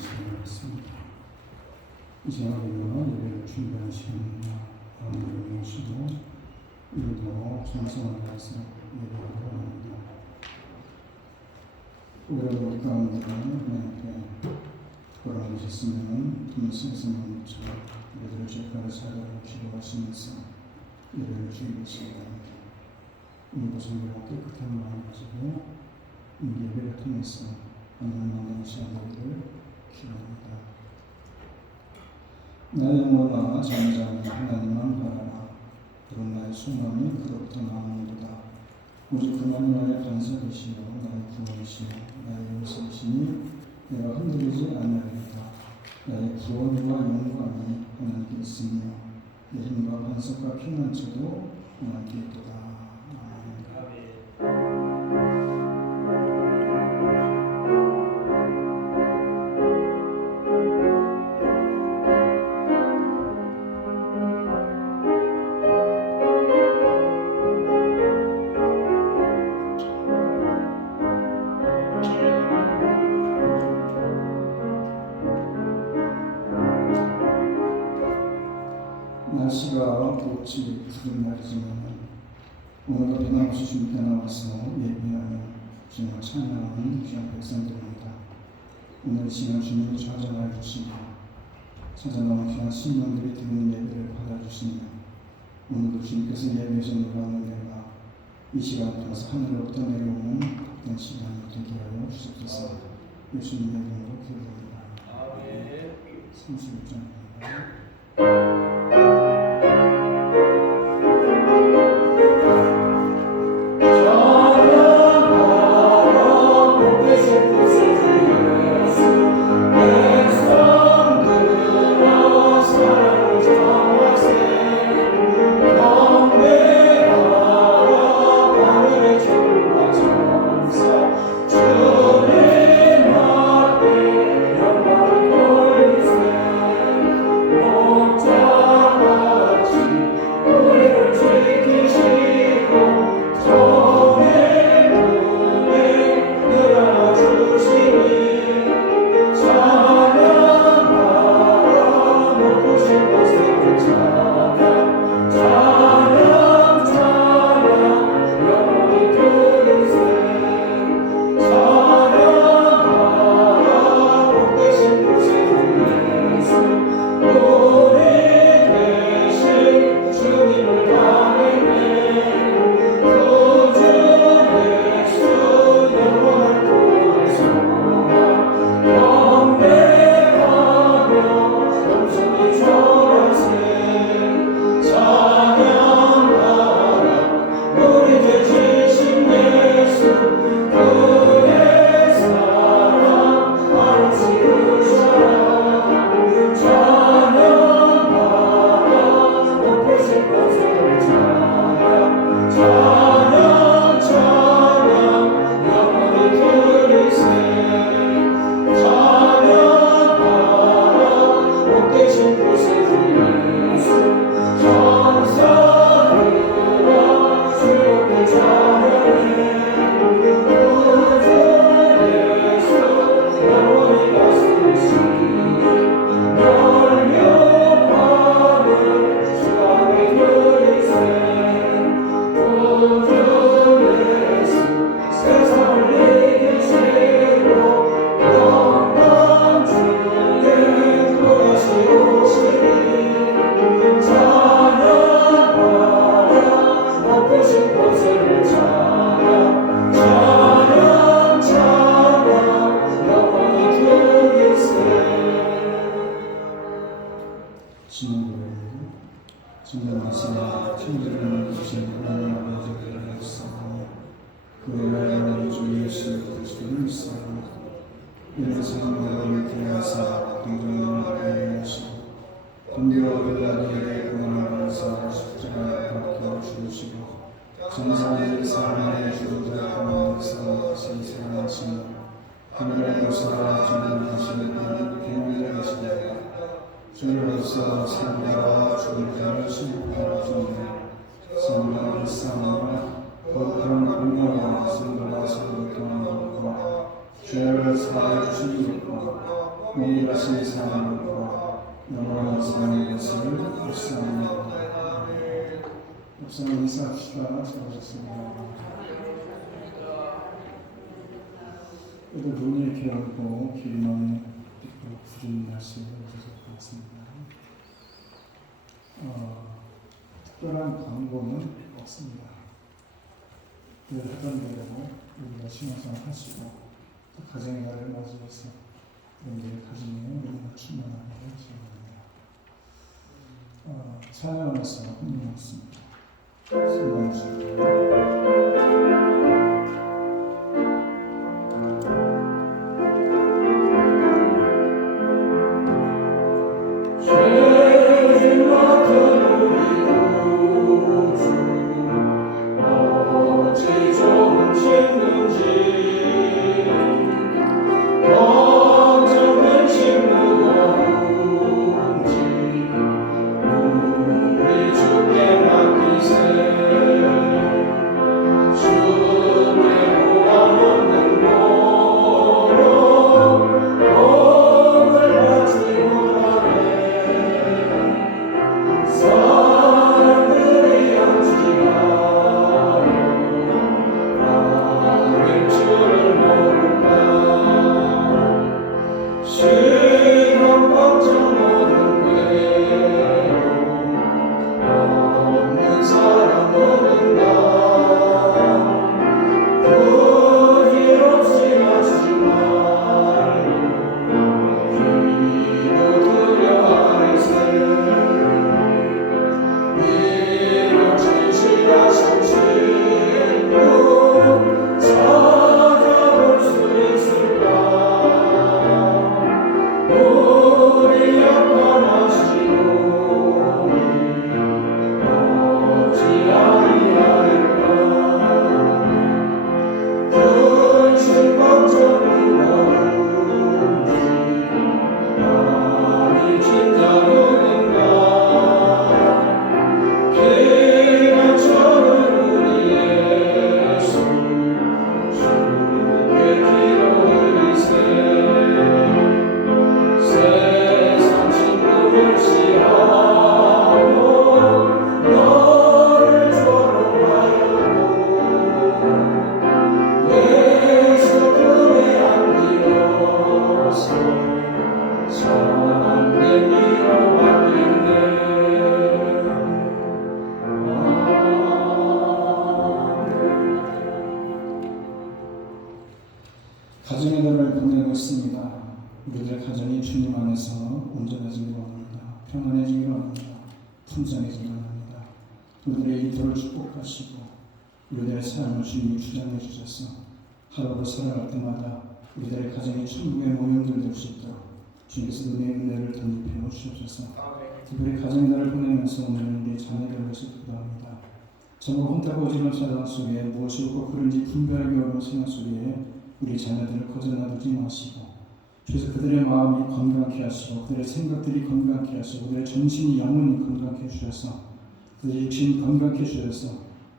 기도하겠습니다. 이제 우리가 예배를 준비하는 시간입니다. 여러분들을 모시고 우리도 정성을 다해서 예배하고 합니다. 여러분 우리 가운데가 하나님께 돌아오셨으면 동시에서만 묻혀 예배를 제가를 사려고 기도하시면서 예배를 준비하시기 바랍니다. 오늘도 성경과 깨끗한 마음을 가지고 이 예배를 통해서 하나님 만나는 시간 되기를 기도합니다. 나의 영혼아 잠잠히 하나님만 바라라. 그런 나의 소망이 그로부터 나오는도다. 오직 그만이 나의 반석이시요 나의 구원이시요 나의 요새이시니 내가 흔들리지 아니하리이다. 나의 구원과 영광이 하나님께 있으며 내 힘과 반석과 피난처도 하나님께 있도다. 날씨가 덥지 푸른 날이지만 오늘도 변함없이 주님께 나와서 예배하며 주님을 찬양하는 귀한 백성들입니다. 오늘 이 시간 주님을 찾아나 주시고 찾아나온 귀한 신령들이 드리는 예배를 받아주시며 오늘도 주님께서 예배에서 놀라는 내가 이 시간을 통해서 하늘로부터 내려오는 복된 시간이 되게 하여 주옵소서. 예수님의 이름으로 기도합니다. 아멘. 36장입니다. 전사의 삶의 주들 가운데서 신생하신 하늘로서 전능하신 경외자이시다. 주로서 삶과 주님을 심판하시는 성령의 싸움과 거룩한 공로와 성도와 성도 교환과 죄를 사하여 주신 것과 몸이 다시 사는 것과 영원한 사는 것을 묵상합니다. 묵상 인사합시다. 수고하셨습니다. 그래도 눈이 개울고 길만 구름 날씨가 있어서 고맙습니다. 특별한 광고는 없습니다. 늘 하던 대로 우리가 신앙생활 하시고 또 가정의 날을 맞이해서 여러분들의 가정에 은혜가 충만하기를 기원합니다. 찬양하면서 헌금했습니다. 가정의 날을 보내고 있습니다. 우리들 가정이 주님 안에서 온전해지기를 원합니다. 평안해지기를 원합니다. 풍성해지기를 원합니다. 우리들의 일터를 축복하시고 우리들의 삶을 주님이 주장해 주셔서 하루를 살아갈 때마다 우리들의 가정이 천국의 모형들 될 수 있도록 주님께서 은혜를 덧입혀 주셔서 특별히 가정의 날을 보내면서 오늘 우리 자녀들을 위해서 기도합니다. 정말 혼자고 어지러운 세상 속에 무엇이 옳고 그른지 분별하기 어려운 세상 속에 우리 자녀들을 거저놔두지 마시고 주께서 그들의 마음이 건강케 하시고 그들의 생각들이 건강케 하시고 그들의 정신이 영혼이 건강케 주셔서 그들의 육신이 건강케 주셔서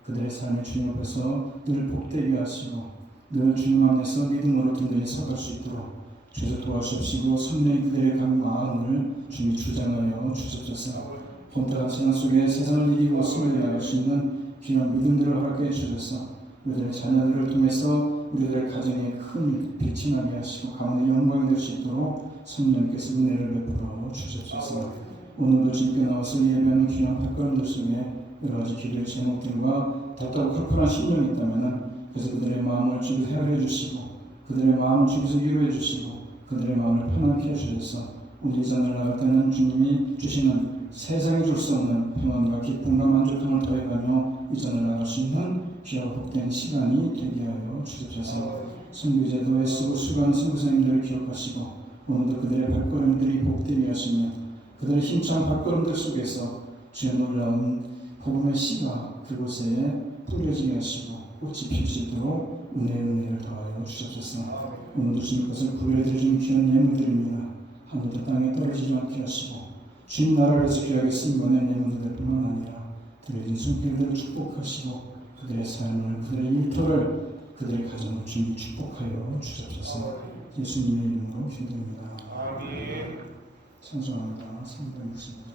그들의 삶을 주님 앞에서 늘 복되게 하시고 늘 주님 안에서 믿음으로 든든히 서갈 수 있도록 주께서 도와주시고 성령이 그들의 각 마음을 주님이 주장하여 주옵소서. 혼탁한 세상 속에 세상을 이기고 승을 나갈 수 있는 귀한 믿음들을 허락해 주셔서 우리들의 자녀들을 통해서 우리들의 가정에 큰 빛이 나게 하시고 가문의 영광이 될 수 있도록 성령께서 은혜를 베풀어 주옵소서. 오늘도 주님께 나와서 예배하는 귀한 발걸음들 속에 여러 가지 기도의 제목들과 답답하고 불편한 심령이 있다면 그래서 그들의 마음을 주님 헤아려 주시고 그들의 마음을 주께서 위로해 주시고 그들의 마음을 편안케 하셔서 우리 자녀를 나갈 때는 주님이 주시는 세상에 줄 수 없는 평안과 기쁨과 만족함을 더해가며 이 자녀를 나갈 수 있는 귀하고 복된 시간이 되게 하여 주옵소서. 선교제도에 쓰고 수고하는 선교사님들을 기억하시고 오늘도 그들의 발걸음들이 복되게 하시며 그들의 힘찬 발걸음들 속에서 주의 놀라운 복음의 씨가 그곳에 뿌려지게 하시고 꽃이 필 수 있도록 은혜를 더하여 주옵소서. 오늘도 주님 것을 구별해드리는 귀한 예물들입니다. 하늘도 땅에 떨어지지 않게 하시고 주님 나라를 위해서 귀하게 쓰임받는 예물들 뿐만 아니라 드려진 손길들을 축복하시고 그들의 삶을 그들의 일터를 그들의 가정을 주님 축복하여 주옵소서. 예수님의 이름으로 기도드립니다. 아멘. 찬송합니다. 성경 읽습니다.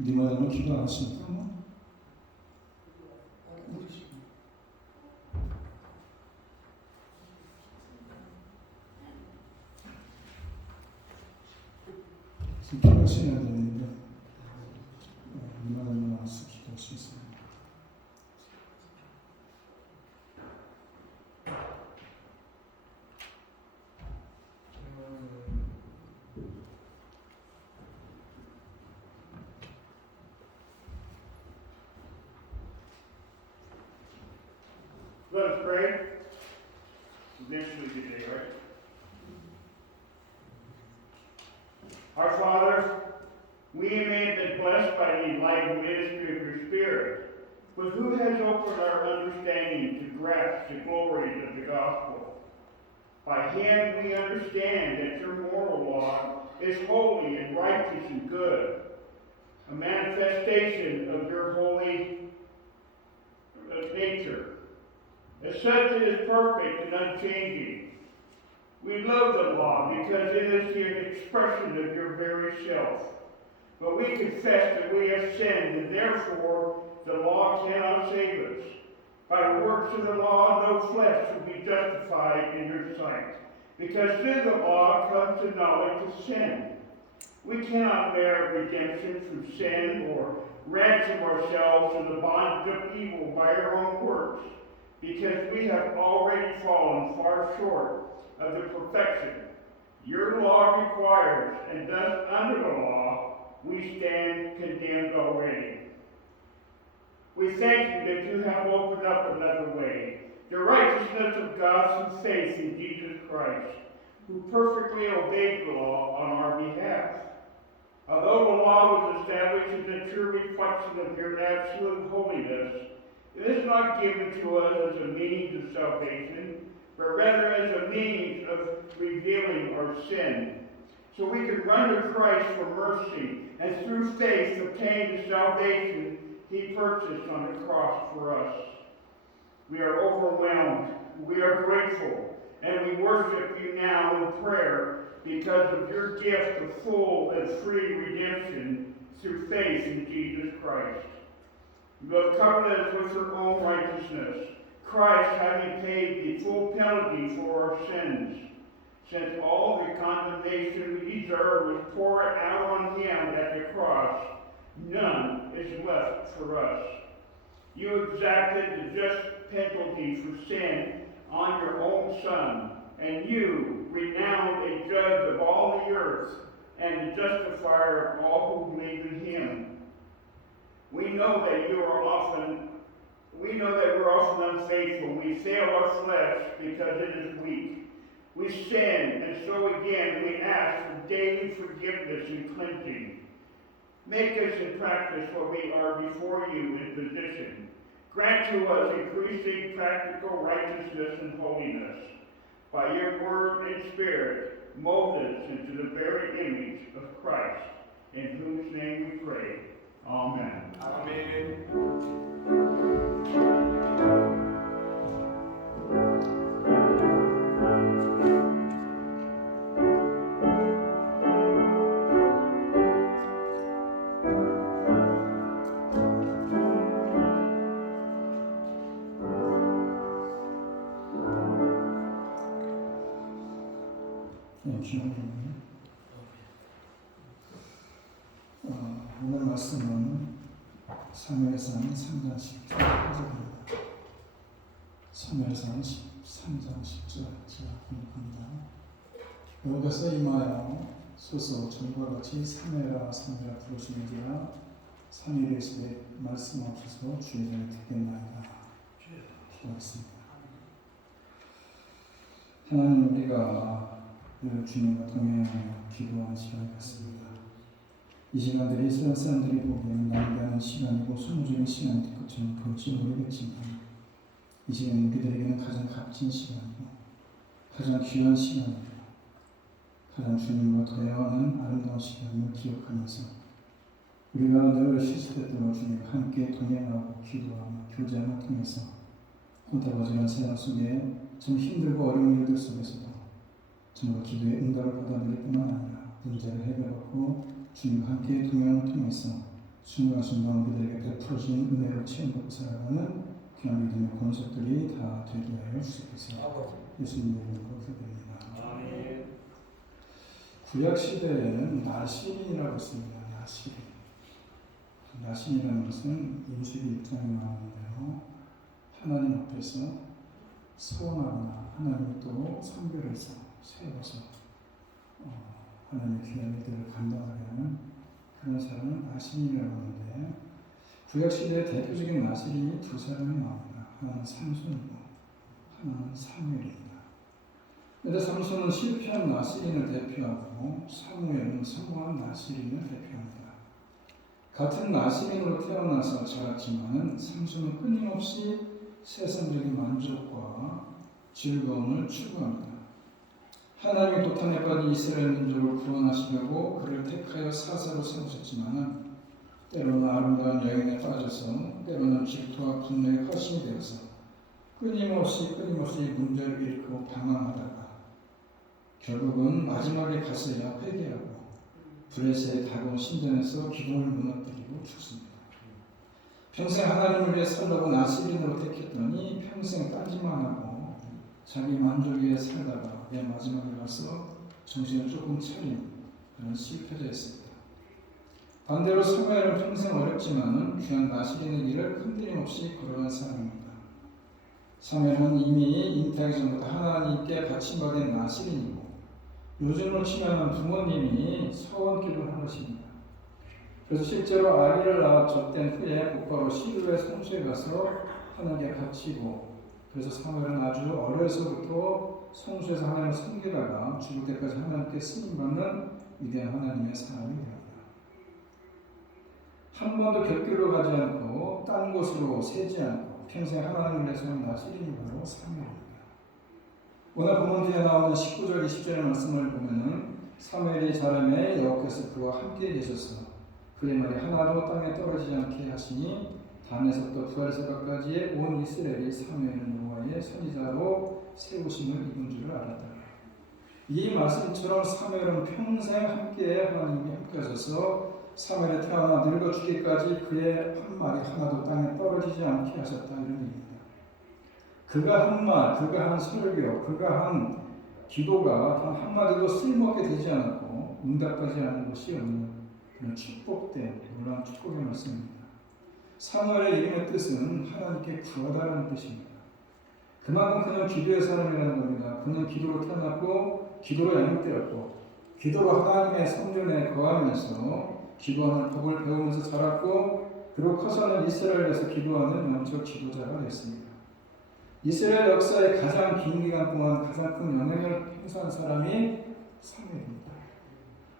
니마야는 기도 안 하십니까? 기도하셔야 되는데 니마야는 와서 기도할 수 있습니다. Let us pray. Eventually today, right? Our Father, we may have been blessed by the enlightened ministry of your Spirit, but who has opened our understanding to grasp the glories of the gospel? By him we understand that your moral law is holy and righteous and good, a manifestation of your holy nature. As such, it is perfect and unchanging. We love the law because it is the expression of your very self. But we confess that we have sinned, and therefore the law cannot save us. By the works of the law, no flesh will be justified in your sight, because through the law comes the knowledge of sin. We cannot merit redemption through sin or ransom ourselves from the bondage of evil by our own works, because we have already fallen far short of the perfection your law requires, and thus under the law we stand condemned already. We thank you that you have opened up another way, the righteousness of God through faith in Jesus Christ, who perfectly obeyed the law on our behalf. Although the law was established as a true reflection of your absolute holiness, it is not given to us as a means of salvation, but rather as a means of revealing our sin, so we can run to Christ for mercy, and through faith obtain the salvation he purchased on the cross for us. We are overwhelmed, we are grateful, and we worship you now in prayer because of your gift of full and free redemption through faith in Jesus Christ. You have covered us with your own righteousness, Christ having paid the full penalty for our sins. Since all the condemnation we deserve was poured out on him at the cross, none is left for us. You exacted the just penalty for sin on your own Son, and you, renowned a judge of all the earth, and the justifier of all who believe in him. We know that we're often unfaithful. We fail our flesh because it is weak. We sin, and so again we ask for daily forgiveness and cleansing. Make us in practice what we are before you in position. Grant to us increasing practical righteousness and holiness. By your word and spirit, mold us into the very image of Christ, in whose name we pray. Amen. Amen. 오늘 말씀은 사무엘상 3장 10절입니다. 사무엘상 3장 10절 제가 공독합니다. 여호와께서 임하여 소서 전과 같이 사무엘아 사무엘아 부르시는지라 사무엘에게 말씀하셔서 주의 전에 듣겠나이다. 기도하겠습니다. 하나님, 우리가 늘 주님과 동행하며 기도하는 시간이 같습니다. 이 시간들이 이스라엘 사람들이 보기에는 낭비하는 시간이고 소모적인 시간이 될 것처럼 볼지 모르겠지만 이 시간이 우리들에게는 가장 값진 시간이고 가장 귀한 시간이고 가장 주님과 대화하는 아름다운 시간을 기억하면서 우리가 늘 실수됐던 주님과 함께 동행하고 기도하며 교제함을 통해서 혼탁어지간 세상 속에 좀 힘들고 어려운 일들 속에서도 정말 기도의 응답을 받아들일 뿐만 아니라 문제를 해결하고 주님과 함께 동행을 통해서 순간순간 우리들에게 베풀어진 은혜로 체험받고 살아가는 귀한 믿음의 권속들이 다 되게 하여 주시옵소서. 예수님의 이름으로 기도드립니다. 구약 시대에는 나실인이라고 있습니다. 나실인이라는 것은 인수의 입장에 나오는데요. 하나님 앞에서 서원하거나 하나님이 또 선별해서 세워서 하나님의 귀한 일들을 감당하게 하는 그런 사람을 나실인이라고 하는데 구약시대의 대표적인 나실인이 두 사람이 나옵니다. 하나는 삼손이고 하나는 사무엘입니다. 그런데 삼손은 실패한 나실인을 대표하고 사무엘은 성공한 나실인을 대표합니다. 같은 나실인으로 태어나서 자랐지만 삼손은 끊임없이 세상적인 만족과 즐거움을 추구합니다. 하나님의 도탄에 빠진 이스라엘 민족을 구원하시려고 그를 택하여 사사로 세우셨지만 때로는 아름다운 여인에 빠져서 때로는 질투와 분노의 화신이 되어서 끊임없이 문제를 일으키고 방황하다가 결국은 마지막에 가서야 회개하고 브레스의 다가온 신전에서 기둥을 무너뜨리고 죽습니다. 평생 하나님을 위해 살라고 나실인으로 택했더니 평생 딴짓만 하고 자기 만족 위해 살다가 맨 마지막에 가서 정신을 조금 차린 그런 실패자였습니다. 반대로 사무엘은 평생 어렵지만은 귀한 나실인의 길을 흔들림 없이 걸어간 사람입니다. 사무엘은 이미 인태하기 전부터 하나님께 바침받은 나실인이고 요즘으로 치면 부모님이 서원기도를 한 것입니다. 그래서 실제로 아기를 낳아 젖된 후에 곧바로 시루의 성소에 가서 하나님께 바치고 그래서 사무엘은 아주 어려서부터 성소에서 하나님을 섬기다가 죽을 때까지 하나님께 쓰임받는 위대한 하나님의 사람이 됩니다. 한 번도 곁길로 가지 않고 딴 곳으로 새지 않고 평생 하나님을 위해서 한 나실인이 바로 사무엘입니다. 오늘 본문 뒤에 나오는 19절 20절의 말씀을 보면은 사무엘이 자라매 여호와께서 그와 함께 계셔서 그의 말이 하나도 땅에 떨어지지 않게 하시니 단에서부터 부엘세바까지의 온 이스라엘이 사무엘은 여호와의 선지자로 세우심을 입은 줄을 알았다. 이 말씀처럼 사무엘은 평생 함께 하나님이 함께 하셔서 사무엘이 태어나 늙어 죽기까지 그의 한 말이 하나도 땅에 떨어지지 않게 하셨다, 이런 얘기입니다. 그가 한 말, 그가 한 설교, 그가 한 기도가 단 한마디도 쓸모없게 되지 않았고 응답하지 않은 것이 없는 그런 축복된 놀라운 축복의 말씀입니다. 사무엘의 이름의 뜻은 하나님께 구하다라는 뜻입니다. 그만큼 그는 기도의 사람이라는 겁니다. 그는 기도로 태어났고 기도로 양육되었고 기도로 하나님의 성전에 거하면서 기도하는 법을 배우면서 자랐고 그리고 커서는 이스라엘에서 기도하는 영적 지도자가 됐습니다. 이스라엘 역사의 가장 긴 기간 동안 가장 큰 영향을 행사한 사람이 사무엘입니다.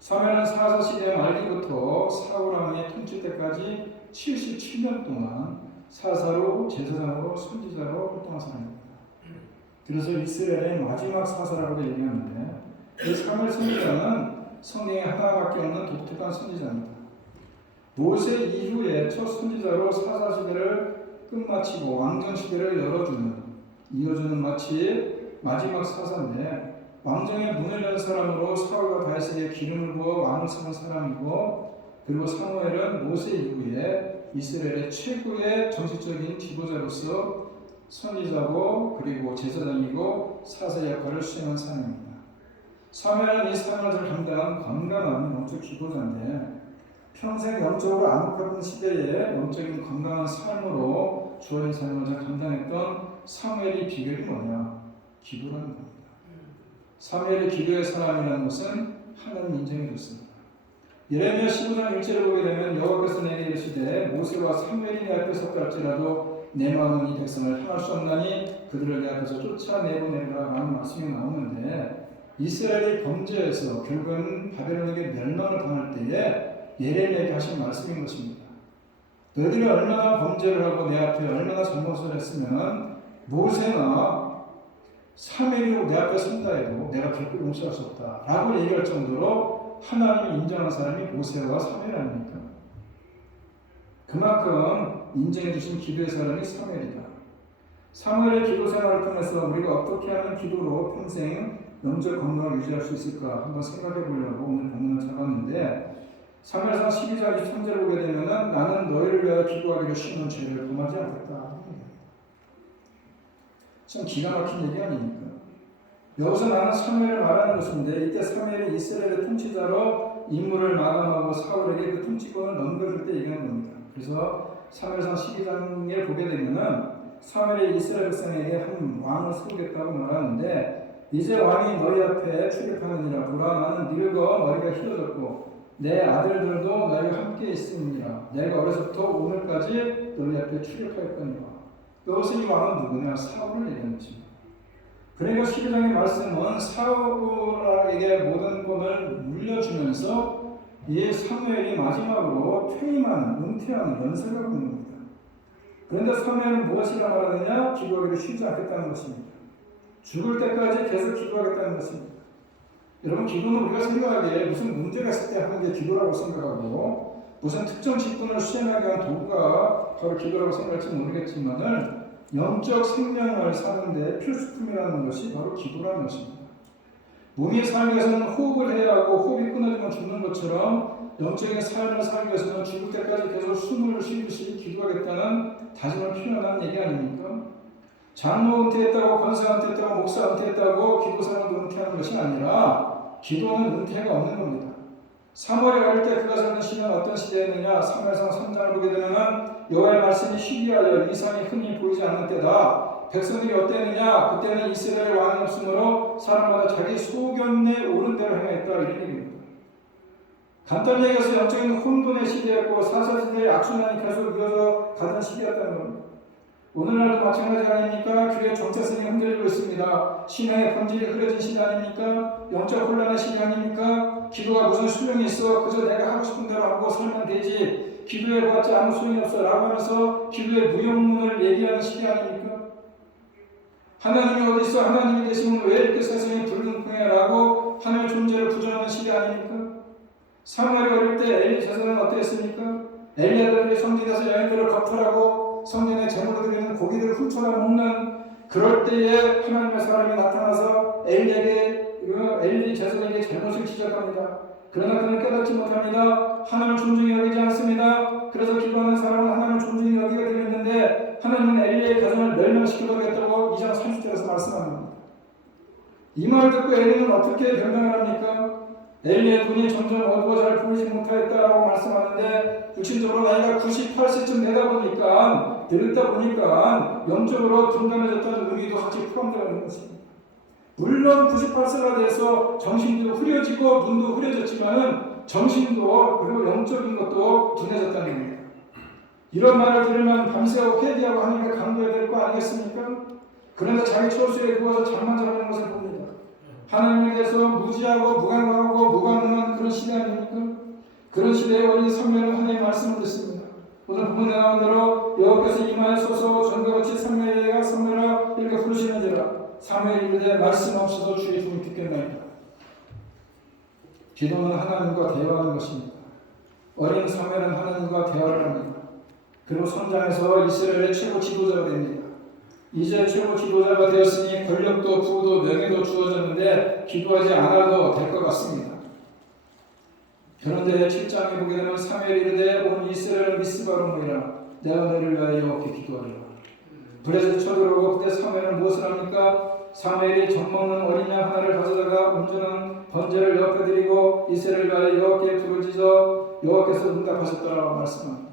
사무엘은 사사 시대 말기부터 사울 왕의 통치 때까지 77년 동안 사사로 제사장으로 선지자로 활동한 사람입니다. 그래서 이스라엘의 마지막 사사라고 얘기하는데 이 사무엘 선지자는 성경에 하나밖에 없는 독특한 선지자입니다. 모세 이후에 첫 선지자로 사사 시대를 끝마치고 왕정 시대를 이어주는 마치 마지막 사사인데 왕정의 문을 연 사람으로 사울과 다윗에게 기름을 부어 왕을 세운 사람이고 그리고 사무엘은 모세 이후에 이스라엘의 최고의 정치적인 지도자로서 선지자고 그리고 제사장이고 사사 역할을 수행한 사람입니다. 사무엘은 이 사명을 감당한 건강한 영적 지도자인데 평생 영적으로 암흑한 시대에 영적인 건강한 삶으로 주어진 사명을 감당했던 사무엘의 비결이 뭐냐? 기도라는 겁니다. 사무엘이 기도의 사람이라는 것은 하나님 인정해 줬습니다. 예레미야 15장 1절을 보게 되면 여호와께서 내게 이르시되 모세와 사무엘이 내 앞에 섰다 할지라도 내 마음은 이 백성을 향할 수 없나니 그들을 내 앞에서 쫓아내보내리라 라는 말씀이 나오는데 이스라엘이 범죄해서 결국은 바벨론에게 멸망을 당할 때에 예레미야에게 하신 말씀인 것입니다. 너희들이 얼마나 범죄를 하고 내 앞에 얼마나 잘못을 했으면 모세나 사무엘이 내 앞에 선다 해도 내가 결코 용서할 수 없다 라고 얘기할 정도로 하나님이 인정한 사람이 모세와 사무엘 아닙니까? 그만큼 인정해 주신 기도의 사람이 사무엘이다. 사무엘의 기도 생활을 통해서 우리가 어떻게 하면 기도로 평생 영적 건강을 유지할 수 있을까 한번 생각해 보려고 오늘 본문을 잡았는데 사무엘상 12장 23절을 보게 되면 나는 너희를 위하여 기도하기를 쉬는 죄를 범하지 않겠다. 참 기가 막힌 얘기 아닙니까? 여기서 나는 사무엘을 말하는 것인데 이때 사무엘이 이스라엘의 통치자로 임무를 마감하고 사울에게 그 통치권을 넘겨줄 때 얘기하는 겁니다. 그래서 사무엘상 12장에 보게 되면은 사무엘이 이스라엘 백성에게 한 왕을 세우겠다고 말하는데 이제 왕이 너희 앞에 출입하느니라. 보라 나는 늙어 머리가 휘어졌고 내 아들들도 너희와 함께 있으니라. 내가 어려서부터 오늘까지 너희 앞에 출입하였거니와. 여기서 이 왕은 누구냐? 사울을 얘기하는 것입니다. 그러니까 12장의 말씀은 사울에게 모든 권을 물려주면서 이 사무엘이 마지막으로 퇴임하는, 은퇴하는 연세가 오는 겁니다. 그런데 사무엘은 무엇이라 말하느냐? 기도하기를 쉬지 않겠다는 것입니다. 죽을 때까지 계속 기도하겠다는 것입니다. 여러분 기도는 우리가 생각하기에 무슨 문제가 있을 때 하는 게 기도라고 생각하고 무슨 특정 직분을 수행하기 위한 도구가 바로 기도라고 생각할지 모르겠지만은 영적 생명을 사는데 필수품이라는 것이 바로 기도라는 것입니다. 몸이 살기 위해서는 호흡을 해야 하고 호흡이 끊어지면 죽는 것처럼 영적인 삶을 살기 위해서는 죽을 때까지 계속 숨을 쉬듯이 기도하겠다는 다짐을 표현하는 얘기 아닙니까? 장로 은퇴했다고 권사 은퇴했다고 목사 은퇴했다고 기도사는 은퇴하는 것이 아니라 기도는 은퇴가 없는 겁니다. 사무엘이 어릴 때 그가 살던 시대는 어떤 시대였느냐? 사무엘상 3장을 보게 되면 여호와의 말씀이 희귀하여 이상이 흔히 보이지 않는 때다. 백성들이 어땠느냐? 그때는 이스라엘 왕이 없으므로 사람마다 자기 소견에 오른 대로 행했다. 이런 얘기입니다. 간단히 얘기해서 영적인 혼돈의 시대였고 사사시대의 악순환이 계속 이어져 가던 시대였다는 겁니다. 오늘날도 마찬가지 아닙니까? 교회 정체성이 흔들리고 있습니다. 신앙의 본질이 흐려진 시대 아닙니까? 영적 혼란의 시대 아닙니까? 기도가 무슨 수명이 있어? 그저 내가 하고 싶은 대로 하고 살면 되지. 기도해봤자 아무 소용이 없어 라고 하면서 기도의 무용론을 얘기하는 시대 아닙니까? 하나님이 어디 있어? 하나님이 계시면 왜 이렇게 세상이 불능풍해? 라고 하나님의 존재를 부정하는 시대 아닙니까? 사무엘이 어릴 때 엘리 제사는 어땠습니까? 엘리 아들들이 성전에서 여인들을 거탈하고 성전에 제물을 드리는 고기들을 훔쳐가 먹는 그럴 때에 하나님의 사람이 나타나서 엘리 제사장에게 잘못을 지적합니다. 그러나 그는 깨닫지 못합니다. 하나님을 존중히 여기지 않습니다. 그래서 기도하는 사람은 하나님을 존중히 여기게 되어 있는데 하나님은 엘리의 가정을 멸망시켜버리겠다고 2장 30절에서 말씀합니다. 이 말을 듣고 엘리는 어떻게 변명을 합니까? 엘리의 눈이 점점 어두워 잘 보이지 못하였다라고 말씀하는데 육신적으로 나이가 98세쯤 되다 보니까 들었다 보니까 영적으로 둔감해졌다는 의미도 같이 포함되어 있는 것입니다. 물론 98세가 돼서 정신도 흐려지고 눈도 흐려졌지만은 정신도 그리고 영적인 것도 둔해졌다는 겁니다. 이런 말을 들으면 밤새고 회개하고 하나님께 강구해야 될 거 아니겠습니까? 그런데 자기 처수에 누워서 잠만 자는 것을 봅니다. 하나님에 대해서 무지하고 무감하고 무관한 그런 시대 아닙니까? 그런 시대에 어린 사무엘은 하나님의 말씀을 듣습니다. 오늘 본문에 나온 대로 여호와께서 이마에 쏘서 전과같이 사무엘아 사무엘아 이렇게 부르시는지라 사무엘이 이르되 말씀 없어서 주의 종이 듣겠나이다. 기도는 하나님과 대화하는 것입니다. 어린 사무엘은 하나님과 대화를 합니다. 그리고 성장해서 이스라엘의 최고 지도자가 됩니다. 이제 최고 지도자가 되었으니 권력도 부도 명예도 주어졌는데 기도하지 않아도 될 것 같습니다. 그런데 7장에 보게 되면 사무엘이 이르되 온 이스라엘은 미스바로 모이라 내가 너를 위하여 여호와께 기도하리라. 블레셋 쳐들어오고 그때 사무엘은 무엇을 합니까? 사무엘이 젖먹는 어린 양 하나를 가져다가 온전한 번제를 옆에 드리고 이스라엘을 위하여 여호와께 부르짖어 여호와께서 응답하셨더라고 말씀합니다.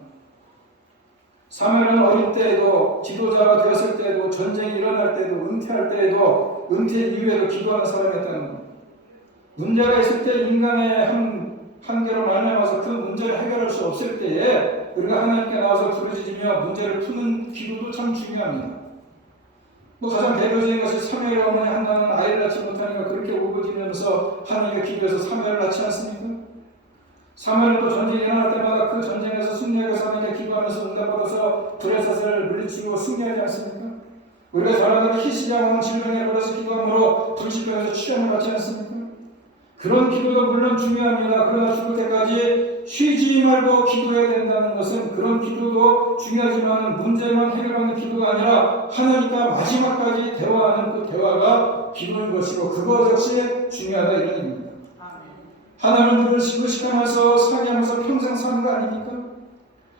사무엘은 어릴 때에도 지도자가 되었을 때에도 전쟁이 일어날 때에도 은퇴할 때에도 은퇴 이후에도 기도하는 사람이었다는 겁니다. 문제가 있을 때 인간의 한계로 말미암아서 그 문제를 해결할 수 없을 때에 우리가 하나님께 나와서 부르짖으며 문제를 푸는 기도도 참 중요합니다. 가장 대표적인 것이 사무엘의 어머니 한나는 아이를 낳지 못하니까 그렇게 울부짖으면서 하나님께 기도해서 사무엘을 낳지 않습니까? 사무엘은 또 전쟁이 일어날 때마다 그 전쟁에서 승리하기 위해서 하나님께 기도하면서 응답받아서 블레셋을 물리치고 승리하지 않습니까? 우리가 잘 아는 히스기야는 질병에 걸려서 기도함으로 불치병에서 취함을 받지 않습니까? 그런 기도도 물론 중요합니다. 그러나 죽을 때까지 쉬지 말고 기도해야 된다는 것은 그런 기도도 중요하지만 문제만 해결하는 기도가 아니라 하나님과 마지막까지 대화하는 그 대화가 기도인 것이고 그것 역시 중요하다 이런 의미입니다. 하나님은 늘 의식하면서 상의하면서 평생 사는 거 아닙니까?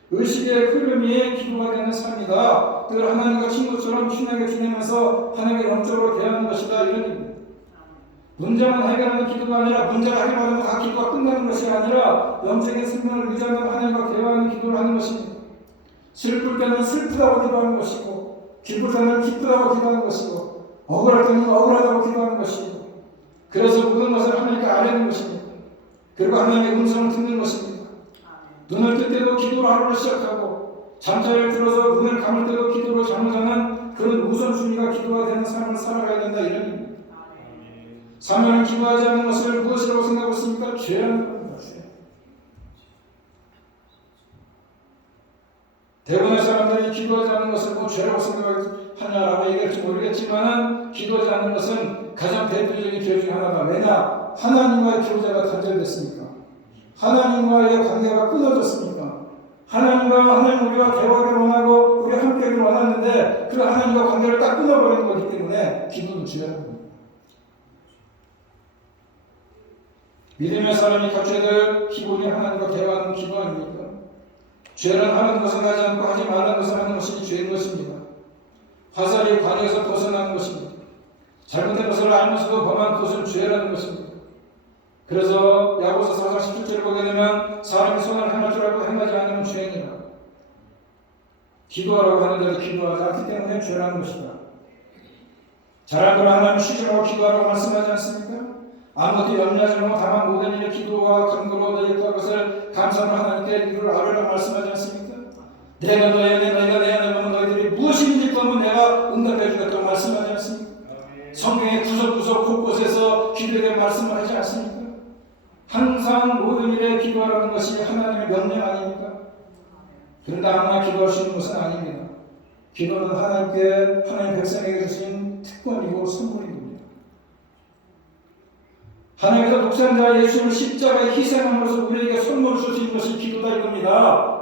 의식의 흐름이 기도가 되는 삶이다. 늘 하나님과 친구처럼 친하게 지내면서 하나님과 영적으로 대하는 것이다 이런 의미입니다. 문제만 해결하는 기도가 아니라 문제가 해결하면 다 기도가 끝나는 것이 아니라 영적인 생명을 의지하는 하나님과 대화하는 기도를 하는 것입니다. 슬플 때는 슬프다고 기도하는 것이고 기쁠 때는 기쁘다고 기도하는 것이고 억울할 때는 억울하다고 기도하는 것이고 그래서 모든 것을 하나님께 아뢰는 것입니다. 그리고 하나님의 음성을 듣는 것입니다. 눈을 뜰 때도 기도로 하루를 시작하고 잠자리를 들어서 눈을 감을 때도 기도로 잠을 자는 그런 우선순위가 기도가 되는 삶을 살아가야 된다 이런 의미입니다. 사무엘은 기도하지 않는 것을 무엇이라고 생각하고 있습니까? 죄라는 겁니다. 대부분의 사람들이 기도하지 않는 것을 죄라고 생각하냐라고 얘기할지 모르겠지만 기도하지 않는 것은 가장 대표적인 죄 중에 하나다. 왜냐? 하나님과의 교제가 단절됐으니까. 하나님과의 관계가 끊어졌으니까. 하나님 우리와 대화를 원하고 우리와 함께하기를 원하는데 그 하나님과 관계를 딱 끊어버리는 거기 때문에 기도는 죄라는 겁니다. 믿음의 사람이 갖춰야 될 기본이 하나님과 대화하는 기도 아닙니까? 죄는 하는 것을 하지 않고 하지 말라는 것을 하는 것이 죄인 것입니다. 화살이 관에서 벗어나는 것입니다. 잘못된 것을 알면서도 범한 것은 죄라는 것입니다. 그래서 야고보서 4장 17절을 보게 되면 사람이 선을 행할 줄 알고 행하지 않으면 죄인이라. 기도하라고 하는데도 기도하지 않기 때문에 죄라는 것이다. 잘한 걸 하나님 쉬지 말고 기도하라고 말씀하지 않습니까? 아무것도 염려하지 말고 다만 모든 일에 기도와 간구로 너희의 것을 감사로 하나님께 이를 아뢰라고 말씀하지 않습니까? 내가 너희에게 너희가 내 안에 보면 너희들이 무엇인지 보면 내가 응답해 주겠다고 말씀하지 않습니까? 성경의 구석구석 곳곳에서 기도에 말씀을 하지 않습니까? 항상 모든 일에 기도하라는 것이 하나님의 명령 아닙니까? 그런데 아무나 기도할 수 있는 것은 아닙니다. 기도는 하나님께 하나님 백성에게 주신 특권이고 선물입니다. 하나님께서 독생자 예수를 십자가에 희생함으로써 우리에게 선물을 줄 수 있는 것이 기도다 이겁니다.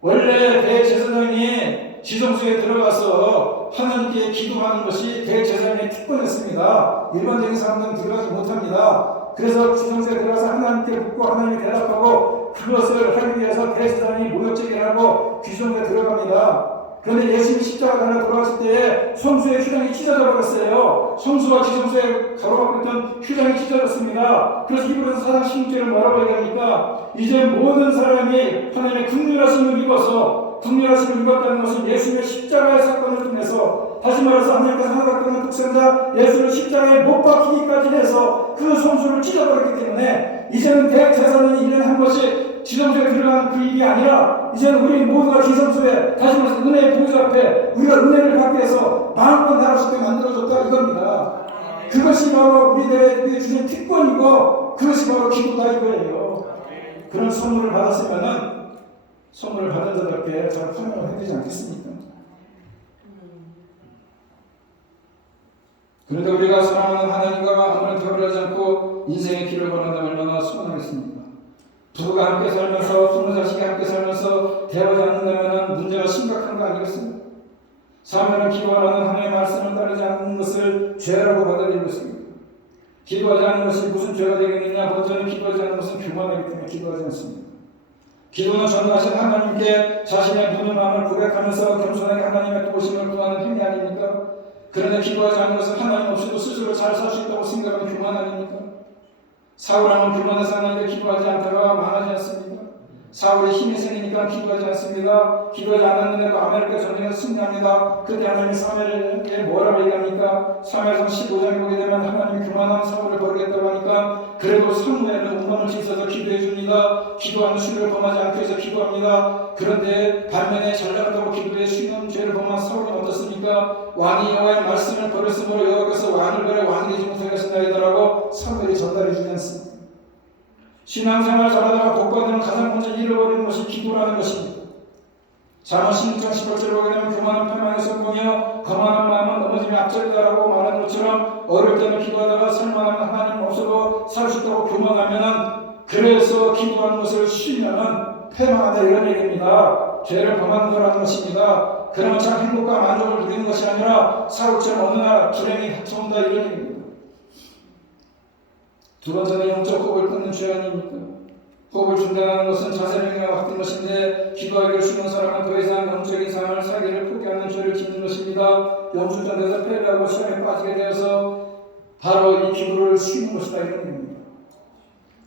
원래 대제사장이 지성소에 들어가서 하나님께 기도하는 것이 대제사장의 특권이었습니다. 일반적인 사람들은 들어가지 못합니다. 그래서 지성소에 들어가서 하나님께 묻고 하나님이 대답하고 그것을 하기 위해서 대제사장이 모욕제기를 하고 귀성소에 들어갑니다. 그런데 예수님이 십자가 달려 돌아갔을 때에 성소의 휴장이 찢어져 버렸어요. 성소와 지성소에 가로막고 있던 휴장이 찢어졌습니다. 그래서 히브리서 4장 16절을 뭐라고 얘기합니까? 이제 모든 사람이 하나님의 긍휼하심을 입어서 긍휼하심을 입었다는 것은 예수님의 십자가의 사건을 통해서 다시 말해서 하나님께서 하나밖에 없는 독생자 예수를 십자가에 못 박히기까지 해서 그 성소를 찢어버렸기 때문에 이제는 대제사장이 일어난 것이 지성소에 들어가는 그 일이 아니라 이제는 우리 모두가 지성소에 다시 말해서 은혜의 보좌 앞에 우리가 은혜를 받기 위해서 마음껏 나갈 수 있게 만들어줬다 이겁니다. 그것이 바로 우리들의 주신 특권이고 그것이 바로 기도다 이거예요. 그런 선물을 받았으면은 선물을 받은 자답게 잘 활용을 해야 되지 않겠습니까? 그런데 우리가 사랑하는 하나님과 아무런 대화를 하지 않고 인생의 길을 걸어간다면 얼마나 수고하겠습니까? 부부가 함께 살면서 부모 자식이 함께 살면서 대화하지 않는다면 문제가 심각한 거 아니겠습니까? 사람들은 기도하라는 하나님의 말씀을 따르지 않는 것을 죄라고 받아들이고 있습니다. 기도하지 않는 것이 무슨 죄가 되겠느냐? 먼저는 기도하지 않는 것은 교만하기 때문에 기도하지 않습니다. 기도는 전능하신 하나님께 자신의 눈을 마음을 고백하면서 겸손하게 하나님의 도우심을 구하는 행위 아닙니까? 그런데 기도하지 않는 것은 하나님 없이도 스스로 잘 살 수 있다고 생각하는 교만 아닙니까? 사울왕은 교만해서 하나님께 기도하지 않다가 망하지 않습니까? 사울이 힘이 생기니까 기도하지 않습니다. 기도하지 않았는데도 아메리카 전쟁에서 승리합니다. 그때 하나님이 사무엘에게 뭐라고 얘기합니까? 사무엘상 15장에 보게 되면 하나님이 교만한 사울을 버리겠다고 하니까 그래도 사무엘은 운명을 지켜서 기도해 줍니다. 기도하는 수를 범하지 않기 위해서 기도합니다. 그런데 반면에 잘나갔다고 기도해 쉬는 죄를 범한 사울은 어떻습니까? 왕이 여호와의 말씀을 버렸으므로 여호와께서 왕을 버려 왕이 되지 못하게 하신다라고 사무엘이 전달해 주지 않습니다. 신앙생활 잘하다가 복받으면 가장 먼저 잃어버리는 것이 기도라는 것입니다. 잠언 16장 18절을 보게 되면 교만한 패망에서 보며 거만한 마음은 넘어짐이 앞절이다라고 말하는 것처럼 어릴 때는 기도하다가 살만하면 하나님 없어도 살 수 있다고 교만하면은 그래서 기도하는 것을 쉬면은 패망하다 이런 얘기입니다. 죄를 범하는 거라는 것입니다. 그러면 참 행복과 만족을 누리는 것이 아니라 사울처럼 어느 날 불행이 닥쳐온다 이런 얘기입니다. 두 번째는 영적 호흡을 끊는 죄 아닙니까? 호흡을 중단하는 것은 자세명령과 같은 것인데 기도하기를 쉬는 사람은 더 이상 영적인 삶을 살기를 포기하는 죄를 짓는 것입니다. 영주전에서 패배하고 시험에 빠지게 되어서 바로 이 기도를 쉬는 것이다 이런 얘기입니다.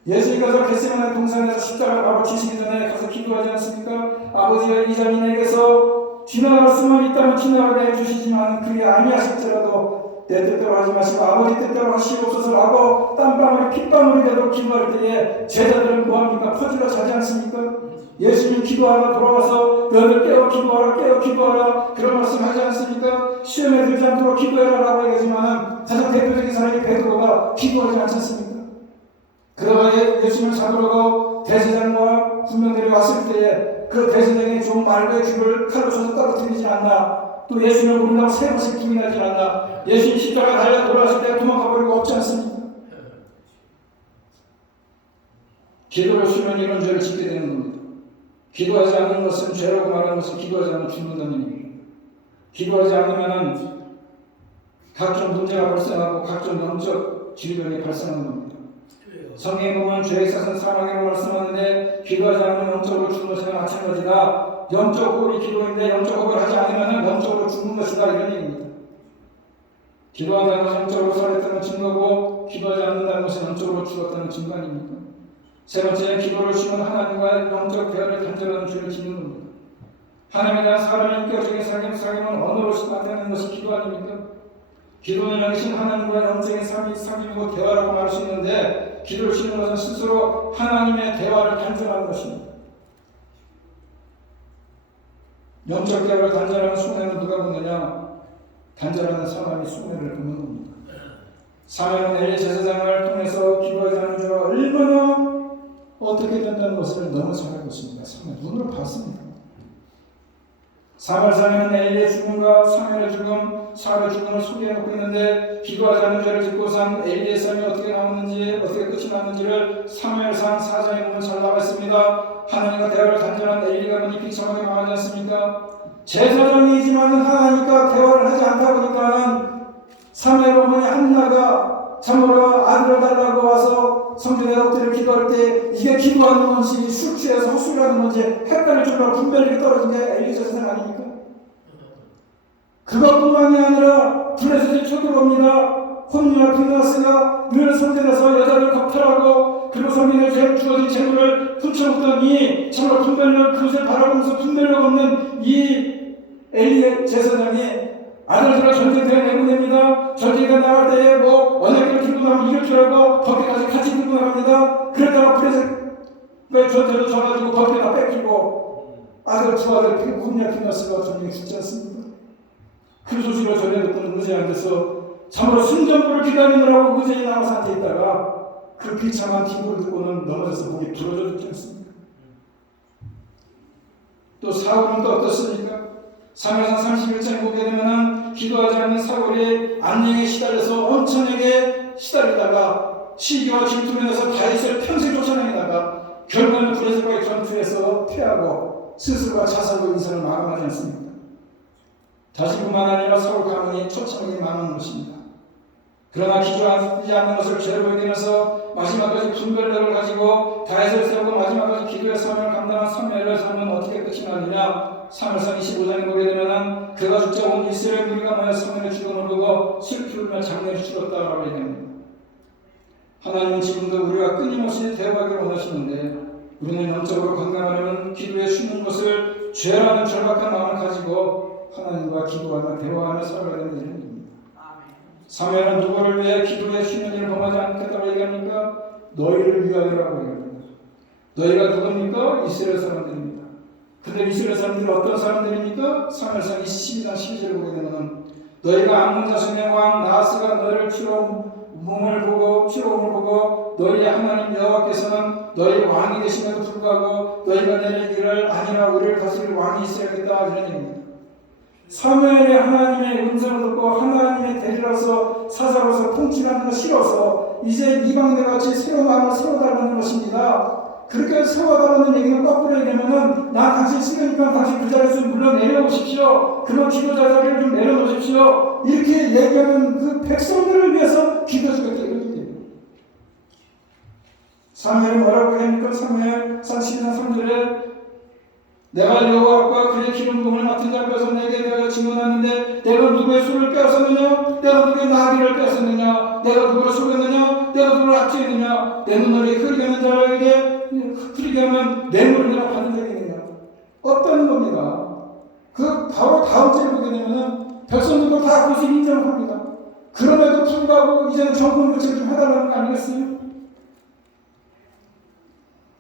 예수님께서 겟세마네 동산에서 십자가를 바로 지시기 전에 가서 기도하지 않습니까? 아버지여 이 잔이 내게서 지나갈 수만 있다면 지나가게 해주시지만 그게 아니하실지라도 내 뜻대로 하지 마시고 아버지 뜻대로 하시옵소서라고 땀방울이 핏방울이 되도록 기도할 때에 제자들은 뭐합니까? 퍼질러 자지 않습니까? 예수님 기도하러 돌아와서 너희들 깨어 기도하라 깨어 기도하라 그런 말씀 하지 않습니까? 시험에 들지 않도록 기도해라라고 얘기하지만 가장 대표적인 사람이 베드로가 기도하지 않습니까? 그러나 예수님을 잡으러 대제사장과 군병들이 왔을 때에 그 대제사장이 종 말고의 귀를 칼로 쳐서 떨어뜨리지 않나 또 예수님을 모른다고 세 번씩 부인하지 않나 예수님 십자가 달려 돌아왔을 때 도망가버리고 없지 않습니까? 기도를 쉬면 이런 죄를 짓게 되는 겁니다. 기도하지 않는 것은 죄라고 말하는 것은 기도하지 않으면 죽는다는 얘기입니다. 기도하지 않으면 각종 문제가 발생하고 각종 영적 질병이 발생하는 겁니다. 성경에 보면 죄에 있어서는 사망이라고 말씀하는데 기도하지 않으면 영적으로 죽는 것이나 마찬가지다. 영적 호흡이 기도인데 영적 호흡을 하지 않으면 영적으로 죽는 것이다 이런 얘기입니다. 기도한다는 것은 영적으로 살았다는 증거고 기도하지 않는다는 것은 영적으로 죽었다는 증거 아닙니까? 세 번째는 기도를 쉬면 하나님과의 영적 대화를 단절하는 죄를 짓는 겁니다. 하나님에 대한 사람의 인격적인 사귐은 언어로 나타내는 것이 기도 아닙니까? 기도는 영신 하나님과의 영적인 사귐이고 대화라고 말할 수 있는데 기도를 쉬는 것은 스스로 하나님의 대화를 단절하는 것입니다. 영적 대화를 단절하는 순간에는 누가 붙느냐? 단절하는 사람이 순간을 붙는 겁니다. 사면은 엘리 제사장을 통해서 기도하지 않는 자가 얼마나 어떻게 된다는 것을 너무 잘 알고 있습니다. 사면 눈으로 봤습니다. 사무엘상에는 엘리의 죽음과 사무엘의 죽음, 사울의 죽음을 소개해놓고 있는데 기도하지 않는 죄를 짓고선 엘리의 삶이 어떻게 나왔는지 어떻게 끝이 났는지를 사무엘상 4장에 보면 잘 나와 있습니다. 하나님과 대화를 단절한 엘리가 눈이 비참하게 망하지 않습니까? 제사장이지만 하나님과 대화를 하지 않다 보니까 사무엘 어머니 한나가 참으로 아들을 달라고 와서 성전에 엎드려 기도할 때 이게 기도하는 건지 술 취해서 헛소리하는 건지 헷갈릴 정도로 분별력이 떨어진 게 엘리 제사장 아닙니까? 그것뿐만이 아니라 블레셋이 쳐들어옵니다. 혼미와 비나스가 늘 성전에서 여자를 겁탈하고 그리고 성전에 주어진 재물을 훔쳐먹더니 참으로 분별력 그것을 바라보면서 분별력 없는 이 엘리 제사장이 아들들을 전쟁터에 내보냅니다. 전쟁에 나갈 때에 뭐 언약궤를 들고 나면 이길 줄 알고 거기까지 같이 들고 나갑니다. 그러다가 블레셋 전쟁도 져가지고 거기다 뺏기고 아들 두 아들 혼미와 비나스가 전쟁에 죽지 않습니다. 그 소식을 전해 듣고는 의자에 앉아서 참으로 순전부를 기다리느라고 의자에 나와서 앉아있다가 그 비참한 기도를 듣고는 넘어져서 목이 부러져 죽지 않습니까? 또 사울은 또 어떻습니까? 사무엘상 31장에 보게 되면은 기도하지 않는 사울이 안녕에 시달려서 엄청나게 시달리다가 시기와 질투로 인해서 다윗을 평생 쫓아다니다가 결국에는 블레셋과의 전투에서 패하고 스스로가 자살로 인생을 마감하지 않습니까? 자신뿐만 아니라 사울 가문이 초창이 망한 것입니다. 그러나 기도하지 않는 것을 죄로 여기면서 마지막까지 분별력을 가지고 다윗을 세우고 마지막까지 기도의 사명을 감당한 사무엘의 삶은 어떻게 끝이 나느냐? 사무엘상 25장에 보게 되면은 그가 죽자 온 이스라엘 무리가 모여 사무엘의 죽음을 보고 슬피 울며 장례를 치렀다라고 얘기합니다. 하나님은 지금도 우리가 끊임없이 대화하기를 원하시는데 우리는 영적으로 건강하려면 기도에 쉬는 것을 죄라는 절박한 마음을 가지고 하나님과 기도하며 대화하며 살아야 되는 일입니다. 사무엘은 누구를 위해 기도에 쉬는 일을 범하지 않겠다고 얘기합니까? 너희를 위하여라고 얘기합니다. 너희가 누굽니까? 이스라엘 사람들입니다. 근데 이스라엘 사람들이 어떤 사람들입니까? 사무엘상 22장 12절을 보게 되면 너희가 암몬 자손의 왕 나하스가 너희를 치러옴을 보고 너희의 하나님 여호와께서는 너희 왕이 되심에도 불구하고 너희가 내리기를 아니라 우리를 다스릴 왕이 있어야겠다 이런 얘기입니다. 사무엘의 하나님의 음성을 듣고 하나님의 대리로서 사사로서 통치하는 거 싫어서 이제 이방인들같이 새로운 마음을 세워달라는 것입니다. 그렇게 세워달라는 얘기는 거꾸로 얘기하면은 나 당신 싫으니까 당신 그 자리에서 물론 내려오십시오. 그런 기도자 자리를 좀 내려놓으십시오. 이렇게 얘기하는 그 백성들을 위해서 기도주겠다 이런 얘기예요. 사무엘이 뭐라고 합니까? 사무엘상 12장 3절에 내가 여호와와 그의 기름부음을 맡은 자 앞에서 내게 내가 증언하는데 내가 누구의 술을 빼앗았느냐? 내가 누구의 나귀를 빼앗았느냐? 내가 누구를 속였느냐? 내가 누구를 압제했느냐? 내 눈을 흐리게 하는 자에게 흐리게 하면 뇌물을 내가 받은 적이 있느냐? 없다는 겁니다. 그 바로 다음 절에 보게 되면은 백성들도 다 그것을 인정합니다. 그럼에도 불구하고 이제는 정권 교체를 좀 해달라는 거 아니겠어요?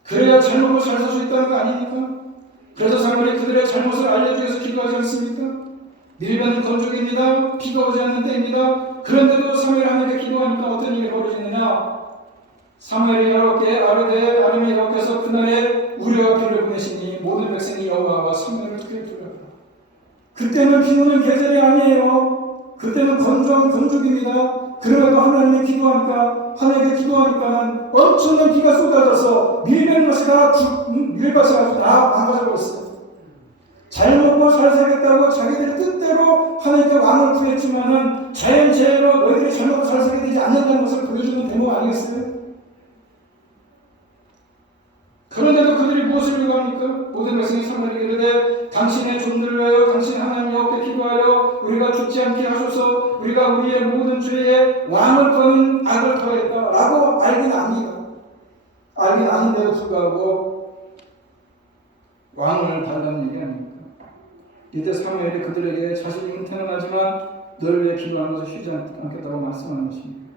그래야 잘 먹고 잘 살 수 있다는 거 아닙니까? 그래서 사무엘이 그들의 잘못을 알려주기 위해서 기도하지 않습니까? 니느웨는 건족입니다. 비가 오지 않는 때입니다. 그런데도 사무엘이 하나님께 기도하니까 어떤 일이 벌어지느냐? 사무엘이 여호와께 아뢰되 아뢰면 여호와께서 그날에 우리와 비를 보내시니 모든 백성이 여호와와 사무엘을 크게 부르더라. 그때는 비 오는 계절이 아니에요. 그때는 건조한 건족입니다. 그럼에도 하나님께 기도하니까 엄청난 비가 쏟아져서 밀밭이 아주 다 망가져버렸어요. 잘 먹고 잘 살겠다고 자기들 뜻대로 하나님께 왕을 구했지만은 자연재해로 너희들이 잘 먹고 잘 살게 되지 않는다는 것을 보여주는 대목 아니겠어요? 그런데도 그들이 무엇을 요구합니까? 모든 백성이 사무엘에게 이르되 당신의 종들을 위하여 당신 하나님 여호와께 기도하여 우리가 죽지 않게 하소서. 우리가 우리의 모든 죄에 왕을 거는 악을 더했다라고 알긴 압니다. 알긴 아는데도 불구하고 왕을 달라는 얘기 아닙니까? 이때 사무엘이 그들에게 자신이 은퇴는 하지만 너를 위해 기도하는 것을 쉬지 않겠다고 말씀하는 것입니다.